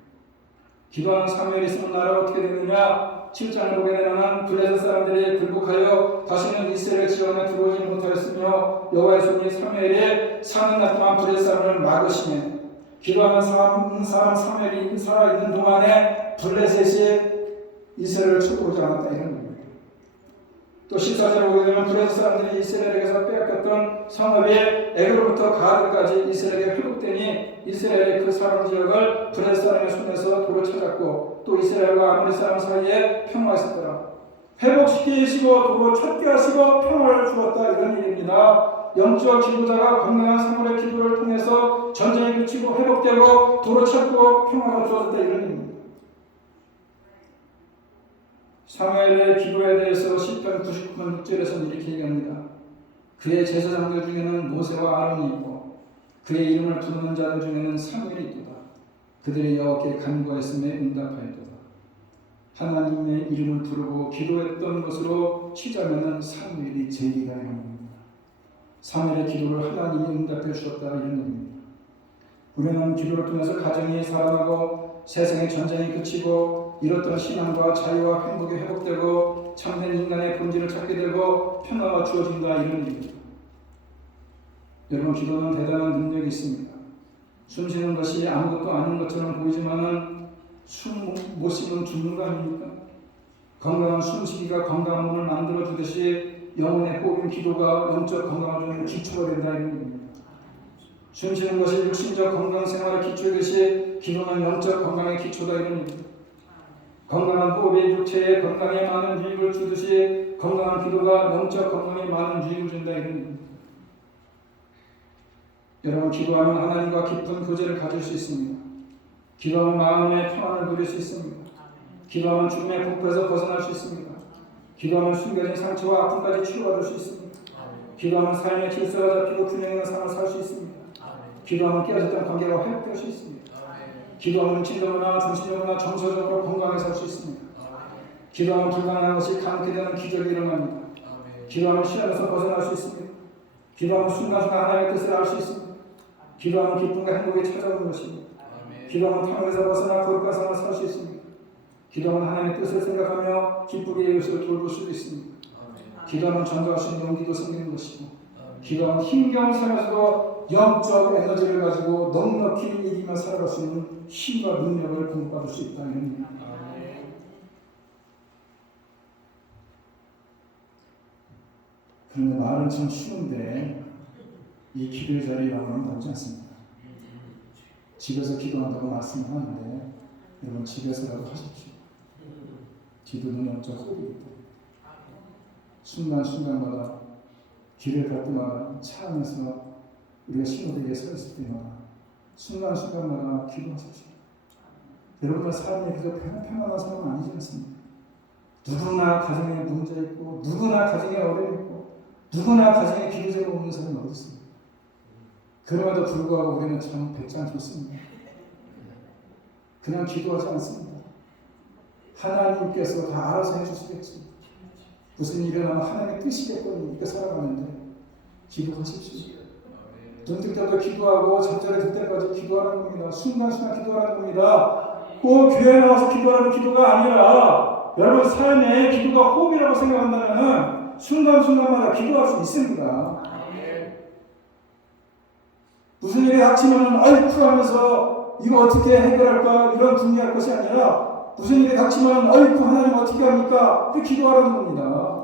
기도하는 사무엘이 있으면 나라가 어떻게 되느냐? 7장을 보게 되면 블레셋 사람들이 굴복하여 다시는 이스라엘 지원에 들어오지 못하였으며 여호와의 손이 사무엘이 사는 날 동안 블레셋 사람을 막으시네. 기도하는 사람 사무엘이 살아있는 동안에 블레셋이 이스라엘을 쳐들어오지 않았다 이런 겁니다. 또 14절을 보게 되면 블레셋 사람들이 이스라엘에게서 빼앗겼던 성읍이 에그로부터 가드까지 이스라엘에게 회복되니 이스라엘의 그 사람 지역을 블레셋 사람의 손에서 도로 찾았고 또 이스라엘과 아모리 사람 사이에 평화가 있었더라. 회복시키시고 도로 찾게 하시고 평화를 주었다 이런 일입니다. 영적 지도자가 건강한 사물의 기도를 통해서 전쟁이 그치고 회복되고 도로 찾고 평화가 주어졌다 이런 의미입니다. 사무엘의 기도에 대해서 시편 99편 6절에서는 이렇게 얘기합니다. 그의 제사장들 중에는 모세와 아론이 있고 그의 이름을 부르는 자들 중에는 사무엘이 있도다. 그들이 여호와께 간구하였음에 응답하였도다. 하나님의 이름을 부르고 기도했던 것으로 치자면은 사무엘이 제기가 되는 겁니다. 사무엘의 기도를 하나님이 응답해 주셨다 이런 의미입니다. 우리는 기도를 통해서 가정이 살아나고 세상의 전쟁이 그치고 잃었던 신앙과 자유와 행복이 회복되고 참된 인간의 본질을 찾게 되고 평화가 주어진다 이런 의미입니다. 여러분, 기도는 대단한 능력이 있습니다. 숨 쉬는 것이 아무것도 아닌 것처럼 보이지만은 숨 못 쉬면 죽는 거 아닙니까? 건강한 숨쉬기가 건강한 몸을 만들어 주듯이 영혼의 호흡인 기도가 영적 건강을 주는 기초가 된다 이런 의미입니다. 숨 쉬는 것이 육신적 건강 생활의 기초이듯이 기도는 영적 건강의 기초다 이런 의미입니다. 건강한 호흡이 육체의 건강에 많은 유익을 주듯이 건강한 기도가 영적 건강에 많은 유익을 준다 이런 의미입니다. 여러분, 기도하면 하나님과 깊은 교제를 가질 수 있습니다. 기도하면 마음의 평안을 누릴 수 있습니다. 기도하면 죽음의 폭포에서 벗어날 수 있습니다. 기도하면 숨겨진 상처와 아픔까지 치유받을 수 있습니다. 기도하면 삶의 질서가 잡히고 균형 있는 삶을 살 수 있습니다. 기도하면 깨어졌던 관계가 회복될 수 있습니다. 기도하면 진정이나 정신적으로나 정서적으로 건강하게 살 수 있습니다. 기도하면 불가능한 것이 가능하게 되는 기적이 일어납니다. 기도하면 시련에서 벗어날 수 있습니다. 기도하면 순간순간 하나님의 뜻을 알 수 있습니다. 기도하면 기쁨과 행복이 찾아오는 것입니다. 기도하면 탐욕에서 벗어나 거룩한 삶을 살 수 있습니다. 기도하면 하나님의 뜻을 생각하며 기쁘게 이웃을 돌볼 수도 있습니다. 기도하면 전도할 수 있는 용기도 생기는 것이고, 기도하면 힘겨운 삶에서도 영적 에너지를 가지고 넉넉히 이기며 살아갈 수 있는 힘과 능력을 공급받을 수 있다는 겁니다. 그런데 말은 참 쉬운데 이 기도의 자리에 나오면 나오지 않습니다. 집에서 기도한다고 말씀하는데 여러분, 집에서라도 하십시오. 기도는 영적 호흡입니다. 순간순간마다 길을 갈 때마다 차 안에서 우리가 신호대기에 서 있을 때마다 순간순간마다 기도하십시오. 여러분의 삶이 그저 평안한 삶은 아니지 않습니까? 누구나 가정에 문제 있고 누구나 가정에 어려움이 있고 누구나 가정에 기도제가 없는 사람이 어디 있습니까? 그럼에도 불구하고 우리는 참 배짱 좋습니다. 그냥 기도하지 않습니다. 하나님께서 다 알아서 해주시겠지. 무슨 일이 일어나면 하나님의 뜻이겠거니 이렇게 살아가는데 기도하십시오. 눈 뜰 때도 기도하고 잠자리 들 때까지 기도하는 겁니다. 순간순간 기도하는 겁니다. 꼭 교회에 나와서 기도하는 기도가 아니라 여러분 삶에 기도가 호흡이라고 생각한다면 순간순간마다 기도할 수 있습니다. 무슨 일이 닥치면 아이쿠 하면서 이거 어떻게 해결할까 이런 궁리할 것이 아니라 무슨 일이 닥치면 아이쿠 하나님 어떻게 합니까? 이렇게 기도하라는 겁니다.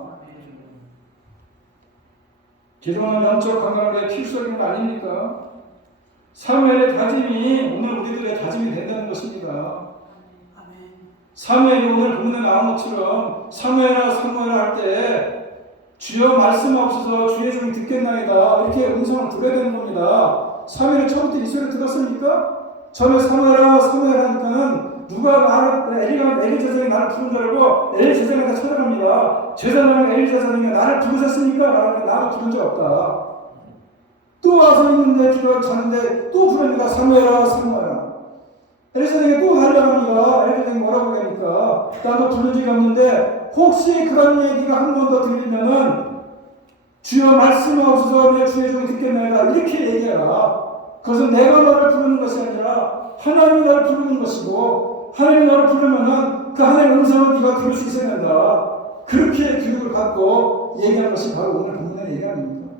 기도는 영적 건강을 위해 필수적인 거 아닙니까? 사무엘의 다짐이 오늘 우리들의 다짐이 된다는 것입니다. 사무엘이 오늘 본문에 나온 것처럼 사무엘아 할 때 주여 말씀하옵소서 주의 종이 듣겠나이다 이렇게 음성을 들어야 되는 겁니다. 사무엘이 처음부터 이 소리를 들었습니까? 처음에 사무엘아 하니까는 누가 나를 엘리 제사장이 나를 부른 줄 알고 엘리 제사장이 다 찾아갑니다. 제사장 엘리 제사장이 나를 부르셨습니까? 라고 나를 부른 적 없다. 또 와서 있는데 기도를 자는데 또 부릅니다. 사무엘아 엘리 제사장이 또 달려갑니다. 엘리 제사장이 뭐라고 하니까 나도 부른 적이 없는데 혹시 그런 얘기가 한 번 더 들리면은 주여 말씀하옵소서 내 주의 종이 듣겠나이다 이렇게 얘기해라. 그것은 내가 너를 부르는 것이 아니라 하나님이 너를 부르는 것이고 하나님이 너를 부르면은 그 하나님의 음성을 네가 들을 수 있어야 된다. 그렇게 교육을 받고 얘기한 것이 바로 오늘 본문의 얘기 아닙니까?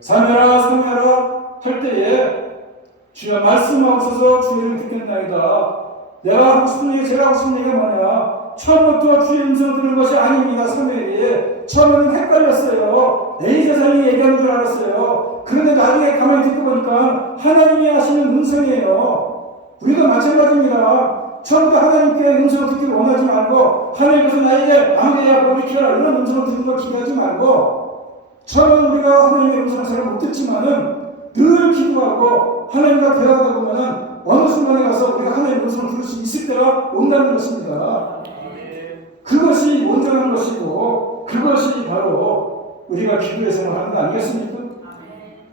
사무엘아 할 때에 주여 말씀하옵소서 주의 종이 듣겠나이다. 내가 하고 싶은 얘기 제가 하고 싶은 얘기가 뭐냐? 처음부터 주의 음성 들은 것이 아닙니다. 사무엘이 처음에는 헷갈렸어요. 엘리 제사장이 얘기하는 줄 알았어요. 그런데 나중에 가만히 듣고 보니까 하나님이 하시는 음성이에요. 우리도 마찬가지입니다. 처음부터 하나님께 음성을 듣기를 원하지 말고 하나님께서 나에게 아무데야 뭐 이렇게 해라 이런 음성을 듣는 걸 기대하지 말고 처음엔 우리가 하나님의 음성을 잘 못 듣지만은 늘 기도하고 하나님과 대화하다 보면은 어느 순간에 가서 우리가 하나님의 음성을 들을 수 있을 때가 온다는 것입니다. 그것이 온전한 것이고 그것이 바로 우리가 기도의 생활을 하는 거 아니겠습니까?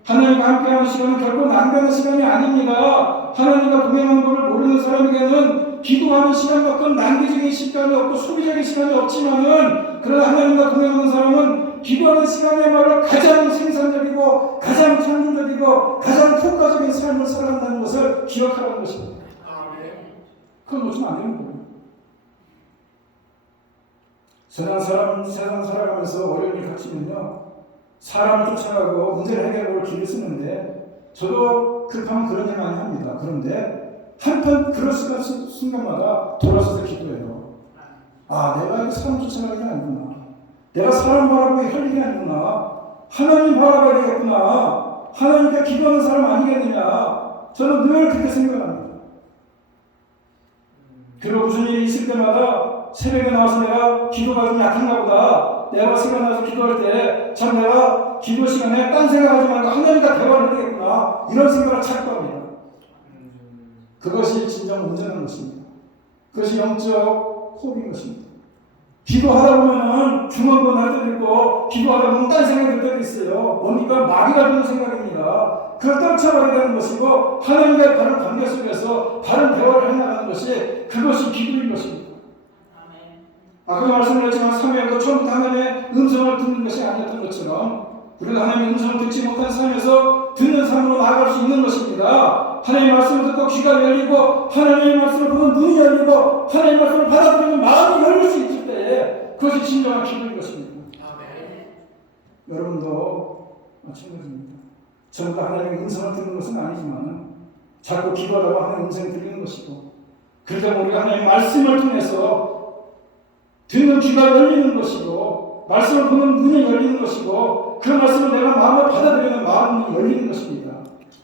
하나님과 함께하는 시간은 결코 낭비하는 시간이 아닙니다. 하나님과 동행하는 것을 모르는 사람에게는 기도하는 시간만큼 낭비적인 시간이 없고 소비적인 시간이 없지만은 그러나 하나님과 동행하는 사람은 기도하는 시간이야말로 가장 생산적이고 가장 창조적이고 가장 효과적인 삶을 살아간다는 것을 기억하라는 것입니다. 그건 놓치면 안 되는 거예요. 세상 살아가면서 어려움이 닥치면요, 사람을 쫓아가고 문제를 해결하고 길을 쓰는데 저도 급하면 그런 일 많이 합니다. 그런데 한편 그럴 순간마다 돌아서서 기도해요. 아, 내가 이거 사람 쫓아가는 게 아니구나. 내가 사람 바라보고 할 일이 아니구나. 하나님 바라봐야 되겠구나. 하나님께 기도하는 사람 아니겠느냐. 저는 늘 그렇게 생각합니다. 그리고 무슨 일이 있을 때마다 새벽에 나와서 내가 기도가 좀 약한가 보다. 내가 시간 나서 기도할 때 참 내가 기도 시간에 딴 생각하지 말고 하나님과 대화를 해야 되겠구나. 이런 생각을 자꾸 합니다. 그것이 진정 온전한 것입니다. 그것이 영적 호흡인 것입니다. 기도하다 보면은 중언부 날 때도 있고 기도하다 보면 딴 생각이 들 때도 있어요. 뭡니까? 마귀가 드는 생각입니다. 그걸 떨쳐버려야 되는 것이고 하나님과의 바른 관계 속에서 바른 대화를 해나가는 것이 그것이 기도인 것입니다. 아까 말씀드렸지만 사무엘도 처음부터 하나님의 음성을 듣는 것이 아니었던 것처럼 우리가 하나님의 음성을 듣지 못한 삶에서 듣는 삶으로 나아갈 수 있는 것입니다. 하나님의 말씀을 듣고 귀가 열리고 하나님의 말씀을 보면 눈이 열리고 하나님의 말씀을 받아들이는 마음이 열릴 수 있을 때에 그것이 진정한 기도인 것입니다. 여러분도 마찬가지입니다. 전부 다 하나님의 음성을 듣는 것은 아니지만 자꾸 기도하다가 하나님의 음성을 들리는 것이고 그러다 우리가 하나님의 말씀을 통해서 듣는 귀가 열리는 것이고 말씀을 보는 눈이 열리는 것이고 그 말씀을 내가 마음으로 받아들이는 마음이 열리는 것입니다.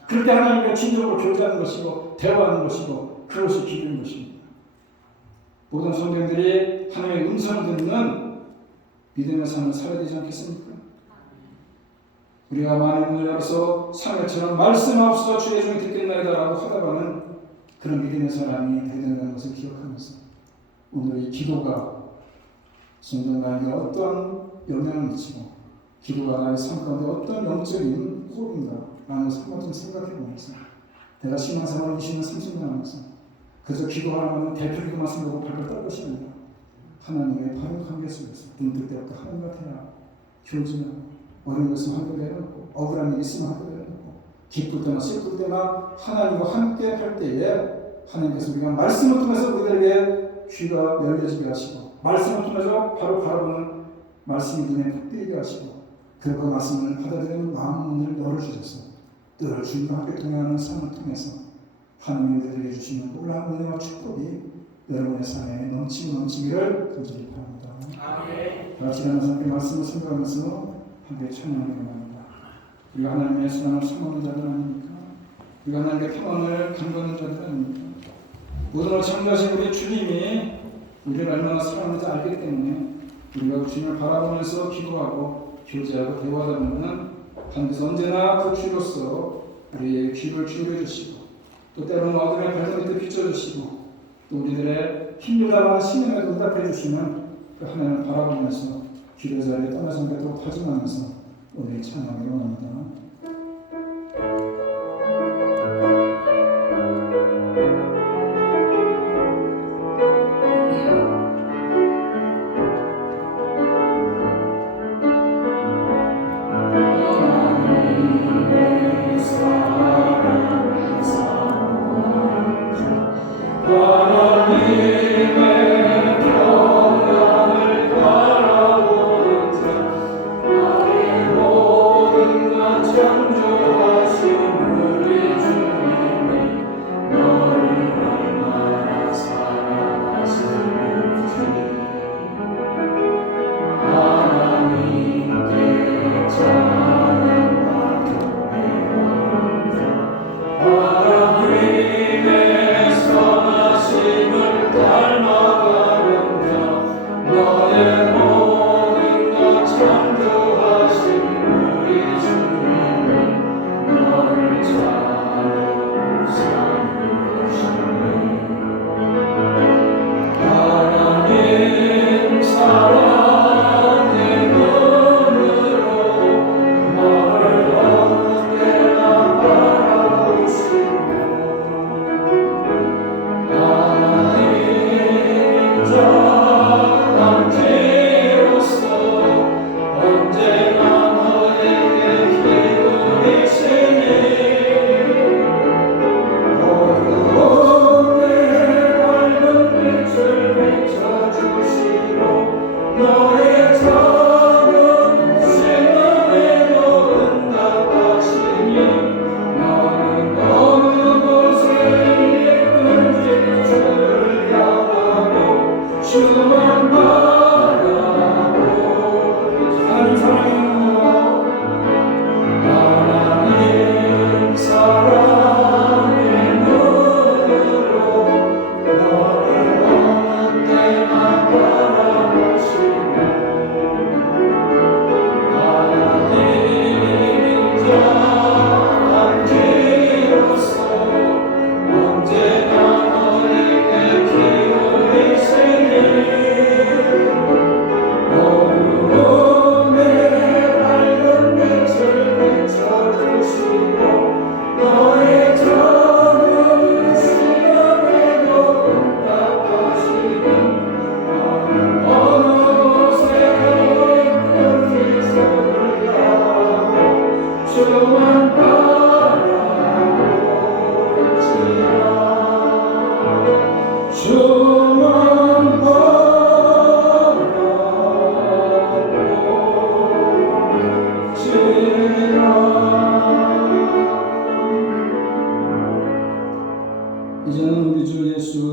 그럴 때 하나님과 진정으로 교제하는 것이고 대화하는 것이고 그것이 기도인 것입니다. 모든 성경들이 하나님의 음성을 듣는 믿음의 삶을 살아야 되지 않겠습니까? 우리가 만일 문을 열어서 사무엘처럼 말씀하옵소서 주의 종이 듣겠나이다 라고 하다가는 그런 믿음의 사람이 되야 된다는 것을 기억하면서 오늘 이 기도가 진정 나에게 어떠한 영향을 미치고 기도가 나의 삶 가운데 어떤 영적인 호흡인가 라는 것을 한번 좀 생각해 보면서 내가 신앙생활 20년 30년 하면서 그래서 기도하면 대표 기도만 생각하고 발을 떨 것이 아니라 하나님의 바른 관계 속에서 눈뜰 때부터 하나님과 대화 교제하고 어려운 것을 하고 내려놓고 억울한 일이 있으면 하고 내려놓고 기쁠 때나 슬플 때나 하나님과 함께 할 때에 하나님께서 우리가 말씀을 통해서 우리들에게 귀가 열려지게 하시고 말씀을 통해서 바로 바라보는 말씀이 눈에 푹 띄게 하시고 그 말씀을 받아들이는 마음문을 열어주셔서 늘 주님과 함께 동행하는 삶을 통해서 하나님이 우리에게 주시는 놀라운 은혜와 축복이 여러분의 삶에 넘치기를 간절히 바랍니다. 아멘. 같이 일어나서 함께 말씀을 생각하면서 함께 찬양하기 원합니다. 우리가 하나님의 사랑을 사모하는 자들 아닙니까? 우리가 하나님의 평안을 간구하는 자들 아닙니까? 모든 걸 창조하신 우리 주님이 우리를 얼마나 사랑하는지 알기 때문에 우리가 주님을 바라보면서 기도하고 교제하고 대화하다 보면 하나님께서 언제나 그 주로서 우리의 귀를 기울여 주시고 또 때로는 어둠의 발등 밑에 비춰주시고 또 우리들의 힘들다고 신음에도 응답해 주시는 그 하나님을 바라보면서 기도 자리에 떠나서 또 다짐하면서 오늘 찬양하기 원합니다. 너의 모든 것 창조하신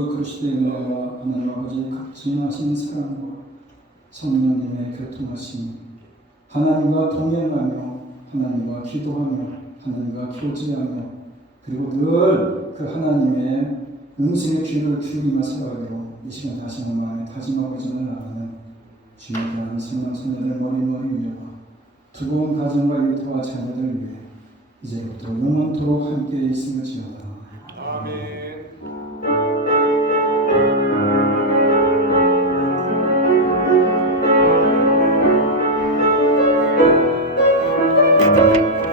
주 그리스도의 은혜와 하나님 아버지의 극진하신 사랑과 성령님의 교통하심, 하나님과 동행하며 하나님과 기도하며 하나님과 교제하며 그리고 늘 그 하나님의 음성의 귀를 기울이며 살아가기로 이 시간 다시 한번 마음에 다짐하고 전을 나가는 주에 대한 성령선녀들 머리머리 위에와 두고온 가정과 일터와 자녀들 위해 이제부터 영원토록 함께 있으며지어다. 아멘.